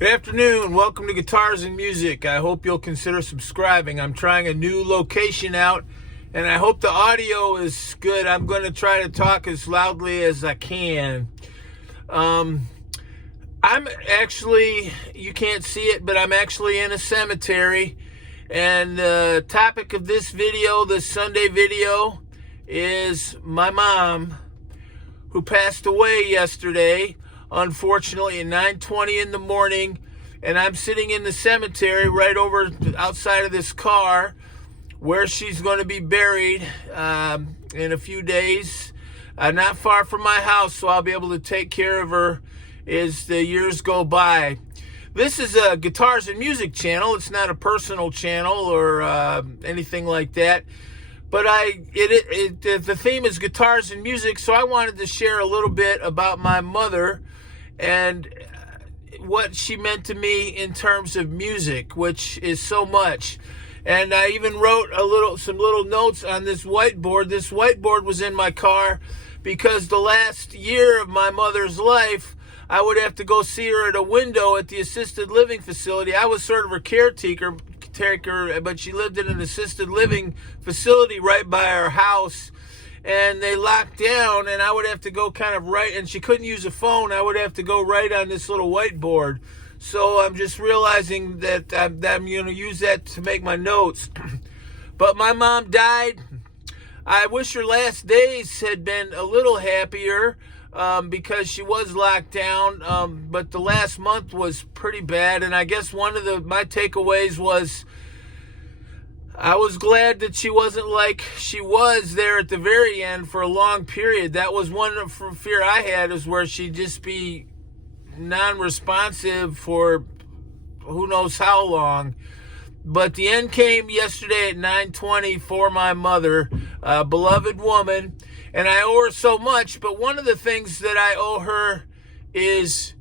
Good afternoon. Welcome to Guitars and Music. I hope you'll consider subscribing. I'm trying a new location out, and I hope the audio is good. I'm going to try to talk as loudly as I can. I'm actually, you can't see it, but I'm actually in a cemetery. And the topic of this video, this Sunday video, is my mom, who passed away yesterday, unfortunately, at 9:20 in the morning. And I'm sitting in the cemetery right over outside of this car where she's going to be buried in a few days, not far from my house, so I'll be able to take care of her as the years go by. This is a Guitars and Music channel. It's not a personal channel or anything like that. But the theme is guitars and music, so I wanted to share a little bit about my mother and what she meant to me in terms of music, which is so much. And I even wrote some little notes on this whiteboard. This whiteboard was in my car because the last year of my mother's life, I would have to go see her at a window at the assisted living facility. I was sort of her caretaker, but she lived in an assisted living facility right by our house, and they locked down, and I would have to go kind of write, and she couldn't use a phone. I would have to go write on this little whiteboard. So I'm just realizing that I'm going to use that to make my notes. But my mom died. I wish her last days had been a little happier because she was locked down. But the last month was pretty bad. And I guess one of my takeaways was I was glad that she wasn't like she was there at the very end for a long period. That was one fear I had, is where she'd just be non-responsive for who knows how long. But the end came yesterday at 9:20 for my mother, a beloved woman, and I owe her so much. But one of the things that I owe her is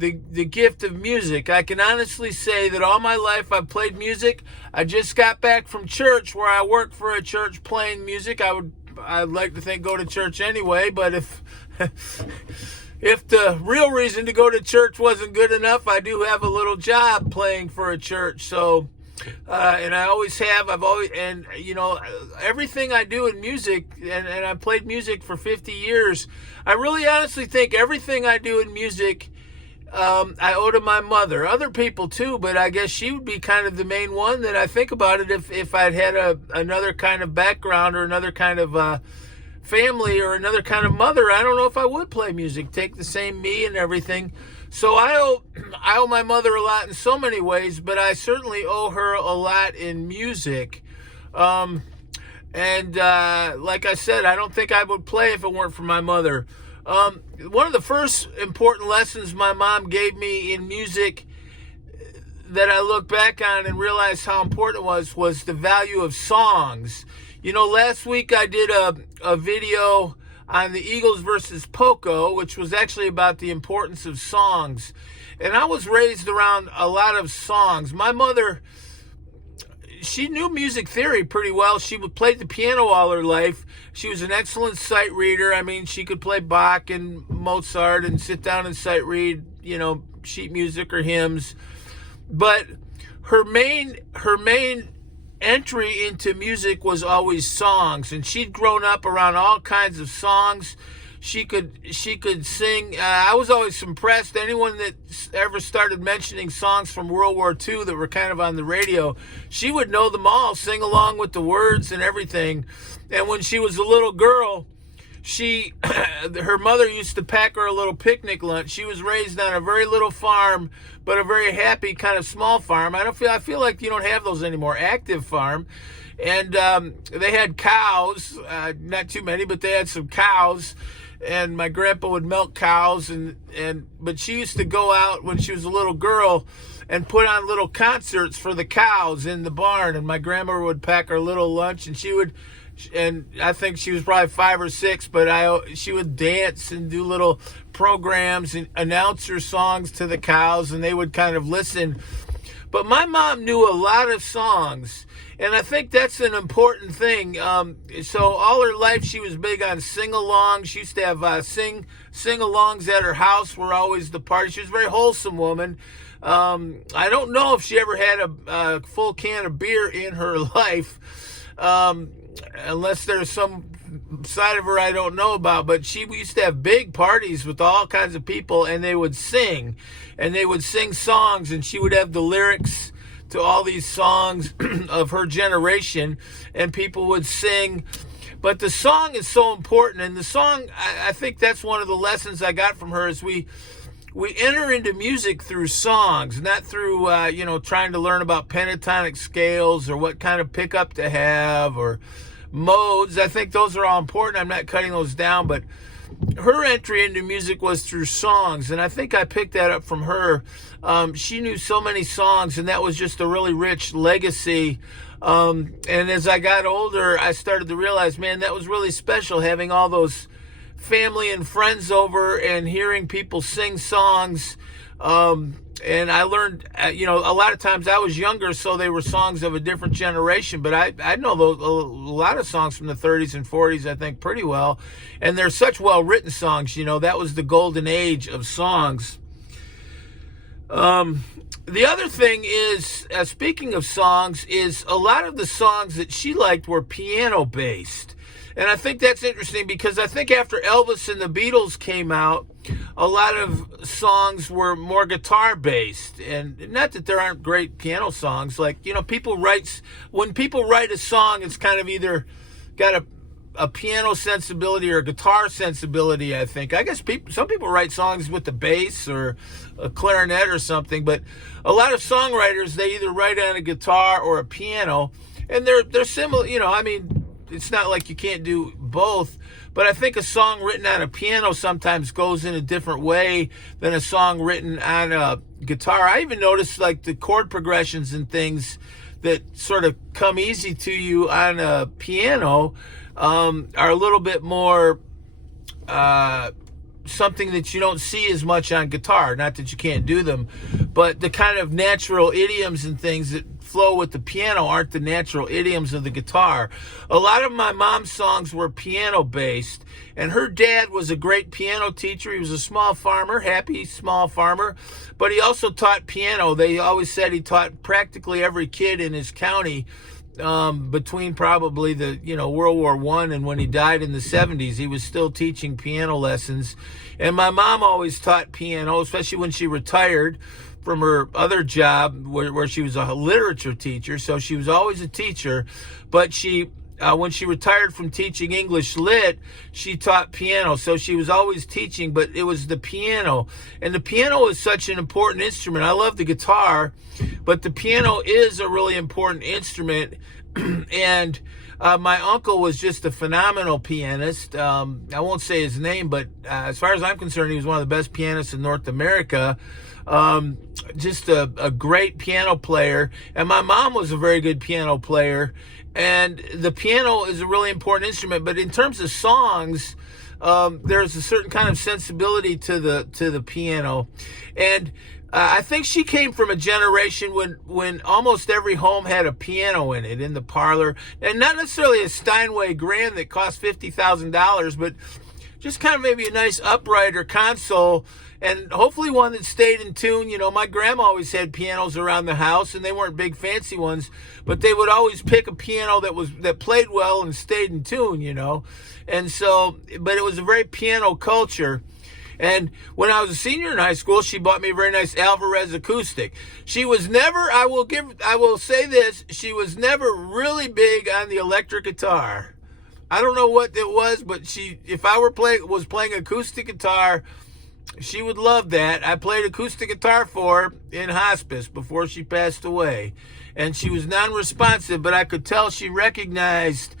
the gift of music. I can honestly say that all my life I've played music. I just got back from church, where I work for a church playing music. I'd like to think go to church anyway, but if the real reason to go to church wasn't good enough, I do have a little job playing for a church. So, and I always have. And everything I do in music, and I played music for 50 years. I really honestly think everything I do in music, I owe to my mother. Other people too, but I guess she would be kind of the main one that I think about it. If I'd had another kind of background or another kind of family or another kind of mother, I don't know if I would play music, take the same me and everything. So I owe my mother a lot in so many ways, but I certainly owe her a lot in music. And like I said, I don't think I would play if it weren't for my mother. One of the first important lessons my mom gave me in music that I look back on and realize how important it was the value of songs. Last week I did a video on the Eagles versus Poco, which was actually about the importance of songs. And I was raised around a lot of songs. My mother, she knew music theory pretty well. She played the piano all her life. She was an excellent sight reader. I mean, she could play Bach and Mozart and sit down and sight read, sheet music or hymns. But her main entry into music was always songs, and she'd grown up around all kinds of songs. She could sing. I was always impressed. Anyone that ever started mentioning songs from World War II that were kind of on the radio, she would know them all, sing along with the words and everything. And when she was a little girl, her mother used to pack her a little picnic lunch. She was raised on a very little farm, but a very happy kind of small farm. I feel like you don't have those anymore. Active farm. And they had cows, not too many, but they had some cows. And my grandpa would milk cows, but she used to go out when she was a little girl and put on little concerts for the cows in the barn. And my grandma would pack her little lunch, and I think she was probably 5 or 6, but she would dance and do little programs and announce her songs to the cows, and they would kind of listen. But my mom knew a lot of songs, and I think that's an important thing. So all her life she was big on sing-alongs. She used to have sing-alongs at her house were always the party. She was a very wholesome woman. I don't know if she ever had a full can of beer in her life, unless there's some side of her I don't know about, but we used to have big parties with all kinds of people, and they would sing songs, and she would have the lyrics to all these songs of her generation, and people would sing. But the song is so important, and the song, I think that's one of the lessons I got from her, is we enter into music through songs, not through trying to learn about pentatonic scales or what kind of pickup to have or modes. I think those are all important. I'm not cutting those down, but her entry into music was through songs, and I think I picked that up from her. She knew so many songs, and that was just a really rich legacy. And as I got older, I started to realize, man, that was really special, having all those family and friends over and hearing people sing songs. And I learned, a lot of times I was younger, so they were songs of a different generation, but I know a lot of songs from the 30s and 40s, I think, pretty well. And they're such well-written songs, that was the golden age of songs. The other thing is, speaking of songs, is a lot of the songs that she liked were piano-based. And I think that's interesting because I think after Elvis and the Beatles came out, a lot of songs were more guitar-based. And not that there aren't great piano songs. Like, when people write a song, it's kind of either got a piano sensibility or a guitar sensibility, I think. I guess some people write songs with the bass or a clarinet or something, but a lot of songwriters, they either write on a guitar or a piano, and they're similar, it's not like you can't do both, but I think a song written on a piano sometimes goes in a different way than a song written on a guitar. I even noticed like the chord progressions and things that sort of come easy to you on a piano are a little bit more something that you don't see as much on guitar. Not that you can't do them, but the kind of natural idioms and things that flow with the piano aren't the natural idioms of the guitar. A lot of my mom's songs were piano based, and her dad was a great piano teacher. He was a small farmer, happy small farmer, but he also taught piano. They always said he taught practically every kid in his county between probably the World War I and when he died in the 70s. He was still teaching piano lessons. And my mom always taught piano, especially when she retired from her other job where she was a literature teacher. So she was always a teacher, but when she retired from teaching English Lit, she taught piano. So she was always teaching, but it was the piano. And the piano is such an important instrument. I love the guitar, but the piano is a really important instrument. And my uncle was just a phenomenal pianist. I won't say his name, but as far as I'm concerned, he was one of the best pianists in North America. Just a great piano player. And my mom was a very good piano player. And the piano is a really important instrument. But in terms of songs, there's a certain kind of sensibility to the piano. And I think she came from a generation when almost every home had a piano in it, in the parlor. And not necessarily a Steinway grand that cost $50,000, but just kind of maybe a nice upright or console, and hopefully one that stayed in tune. My grandma always had pianos around the house, and they weren't big fancy ones, but they would always pick a piano that played well and stayed in tune, And so, but it was a very piano culture. And when I was a senior in high school, she bought me a very nice Alvarez acoustic. She was never, I will say this, she was never really big on the electric guitar. I don't know what it was, but if I was playing acoustic guitar, she would love that. I played acoustic guitar for her in hospice before she passed away. And she was non-responsive, but I could tell she recognized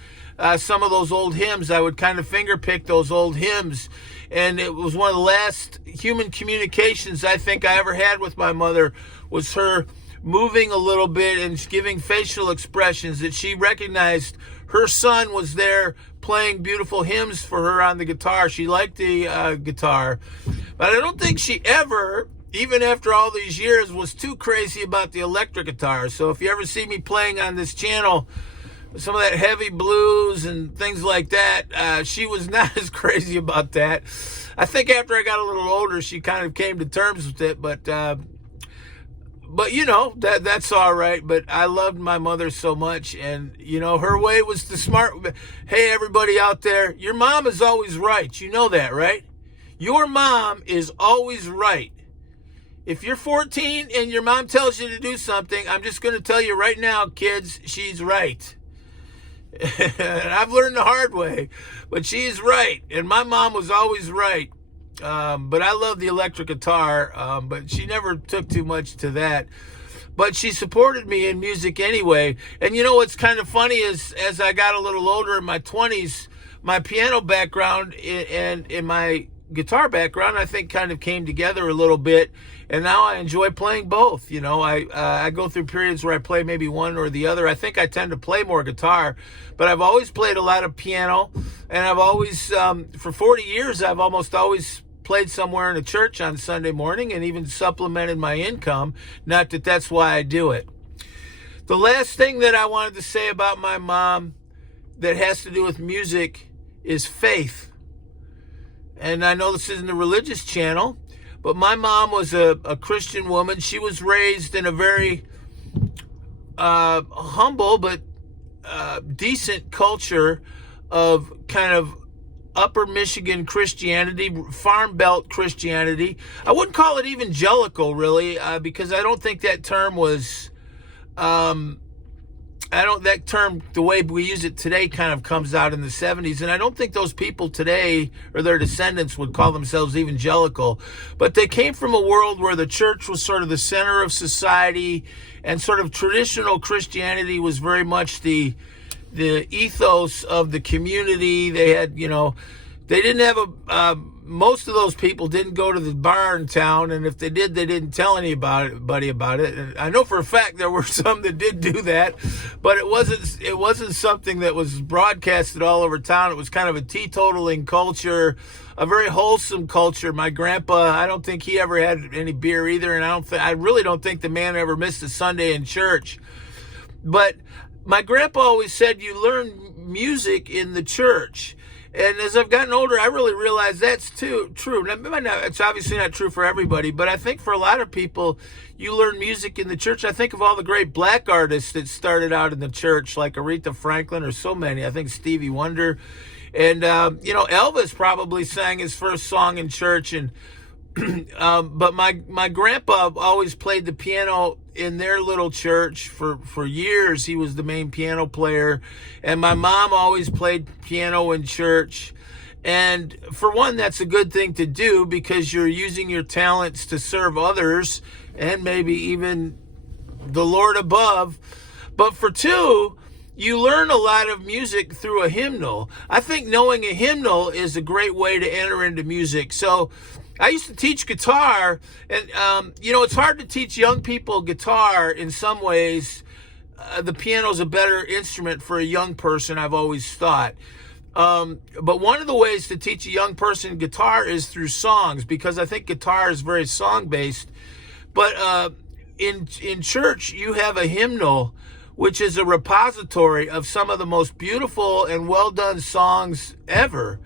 some of those old hymns. I would kind of finger pick those old hymns. And it was one of the last human communications I think I ever had with my mother, was her moving a little bit and giving facial expressions that she recognized her son was there playing beautiful hymns for her on the guitar. She liked the guitar. But I don't think she ever even after all these years, was too crazy about the electric guitar. So if you ever see me playing on this channel, some of that heavy blues and things like that, she was not as crazy about that. I think after I got a little older, she kind of came to terms with it, but you know, that's all right. But I loved my mother so much, and you know, her way was the smart. Hey, everybody out there, your mom is always right. You know that, right? Your mom is always right. If you're 14 and your mom tells you to do something, I'm just going to tell you right now, kids, she's right. And I've learned the hard way, but she's right. And my mom was always right. But I love the electric guitar, but she never took too much to that. But she supported me in music anyway. And you know what's kind of funny is as I got a little older in my 20s, my piano background and in my guitar background, I think, kind of came together a little bit. And now I enjoy playing both. You know, I go through periods where I play maybe one or the other. I think I tend to play more guitar, but I've always played a lot of piano. And I've always, for 40 years, I've almost always played somewhere in a church on Sunday morning and even supplemented my income. Not that that's why I do it. The last thing that I wanted to say about my mom that has to do with music is faith. And I know this isn't a religious channel, but my mom was a Christian woman. She was raised in a very humble but decent culture of kind of upper Michigan Christianity, Farm Belt Christianity. I wouldn't call it evangelical, really, because I don't think that term was... that term, the way we use it today, kind of comes out in the 70s. And I don't think those people today or their descendants would call themselves evangelical. But they came from a world where the church was sort of the center of society, and sort of traditional Christianity was very much the ethos of the community. They had, you know, they didn't have most of those people didn't go to the bar in town, and if they did, they didn't tell anybody about it. And I know for a fact there were some that did do that, but it wasn't something that was broadcasted all over town. It was kind of a teetotaling culture, a very wholesome culture. My grandpa, I don't think he ever had any beer either, and I really don't think the man ever missed a Sunday in church. But my grandpa always said you learn music in the church. And as I've gotten older, I really realize that's true. Now, it's obviously not true for everybody, but I think for a lot of people, you learn music in the church. I think of all the great black artists that started out in the church, like Aretha Franklin, or so many. I think Stevie Wonder. And, you know, Elvis probably sang his first song in church. And but my grandpa always played the piano in their little church for years. He was the main piano player, and my mom always played piano in church. And for one, that's a good thing to do because you're using your talents to serve others and maybe even the Lord above. But for two, you learn a lot of music through a hymnal. I think knowing a hymnal is a great way to enter into music. So I used to teach guitar, and, you know, it's hard to teach young people guitar in some ways. The piano's a better instrument for a young person, I've always thought. But one of the ways to teach a young person guitar is through songs, because I think guitar is very song-based. But in church, you have a hymnal, which is a repository of some of the most beautiful and well-done songs ever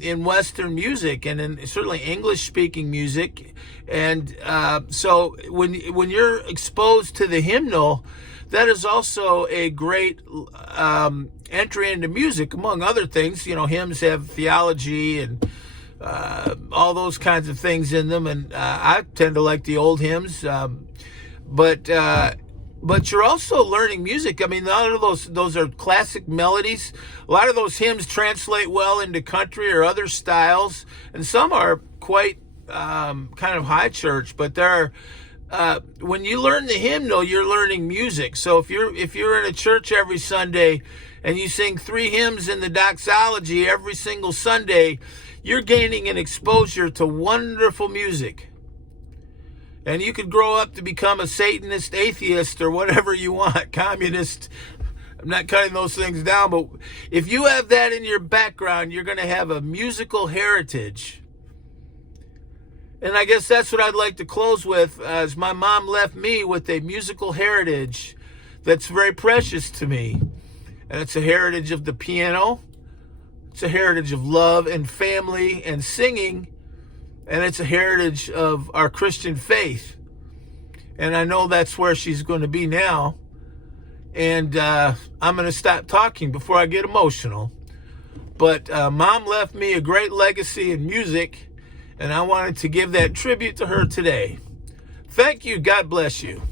in Western music, and in certainly English-speaking music. And so when you're exposed to the hymnal, that is also a great entry into music, among other things. You know, hymns have theology and all those kinds of things in them, and I tend to like the old hymns. But you're also learning music. I mean, a lot of those are classic melodies. A lot of those hymns translate well into country or other styles, and some are quite kind of high church. But there are, when you learn the hymnal, you're learning music. So if you're in a church every Sunday and you sing 3 hymns in the doxology every single Sunday, you're gaining an exposure to wonderful music. And you could grow up to become a Satanist, atheist, or whatever you want, communist. I'm not cutting those things down, but if you have that in your background, you're going to have a musical heritage. And I guess that's what I'd like to close with, as my mom left me with a musical heritage that's very precious to me. And it's a heritage of the piano. It's a heritage of love and family and singing. And it's a heritage of our Christian faith. And I know that's where she's going to be now. And I'm going to stop talking before I get emotional. But Mom left me a great legacy in music, and I wanted to give that tribute to her today. Thank you. God bless you.